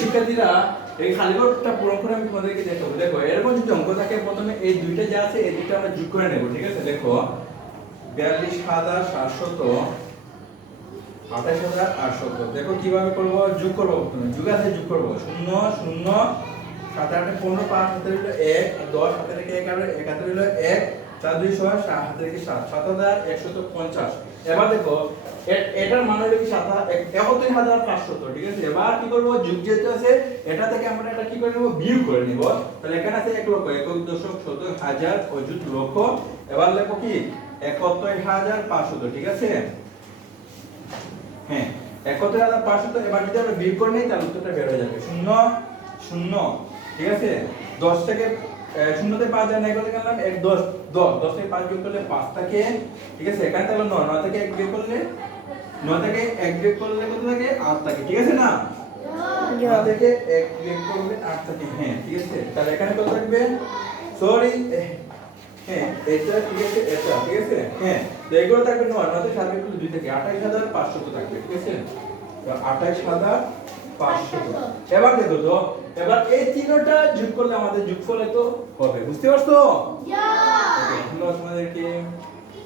শিক্ষার্থীরা এই খালি ঘরটা পূরণ করে আমি তোমাদেরকে দেখাবো। দেখো এরকম যদি অঙ্ক থাকে প্রথমে এই দুইটা যা আছে এই দুইটা আমরা যোগ করে নেব, ঠিক আছে? দেখো 42,700 28,800। দেখো কিভাবে করব, যোগ করব। প্রথমে যোগ আছে, যোগ করব 0 0 7 8 15 5 হাতে হলো 1 10 হাতে রেখে 11 1 হাতে হলো 1 4 2 6 7 হাতে রেখে 7 7150। এবার দেখো এটার মান হলো কি 71,500, ঠিক আছে? এবার কি করব, যোগ যেহেতু আছে এটা থেকে আমরা এটা কি করে নেব, বিয়োগ করে নিব। তাহলে এখানে আছে 1 লক্ষ 1,70,000 অযুত লক্ষ। এবার লেখো কি 71,500, ঠিক আছে? হ্যাঁ 71,500। এবার যদি আমরা বিয়োগ করে নিই তাহলে উত্তরটা বের হয়ে যাবে 0 0, ঠিক আছে? 10 থেকে 0 থেকে 5 যায় করলে গেলাম 1 10 10 10 থেকে 5 বিয়োগ করলে 5 থাকে, ঠিক আছে? এখানে তাহলে 9 9 থেকে 1 বিয়োগ করলে 9 থেকে 1 বিয়োগ করলে কত থাকে, 8 থাকে, ঠিক আছে না? 9 থেকে 1 বিয়োগ করলে 8 থাকে। হ্যাঁ ঠিক আছে, তাহলে এখানে কত থাকবে, সরি হ্যাঁ এটা ঠিক আছে, এটা ঠিক আছে। হ্যাঁ তো এগুলো থাকবে 9 9 থেকে 7 বিয়োগ করলে 2 থেকে 28,500 থাকবে, ঠিক আছে? তো 28,500। এবার দেখো তো, এবার এই তিনটা যোগ করলে আমাদের যোগফল এত হবে, বুঝতে পারছো? ধন্যবাদ তোমাদেরকে।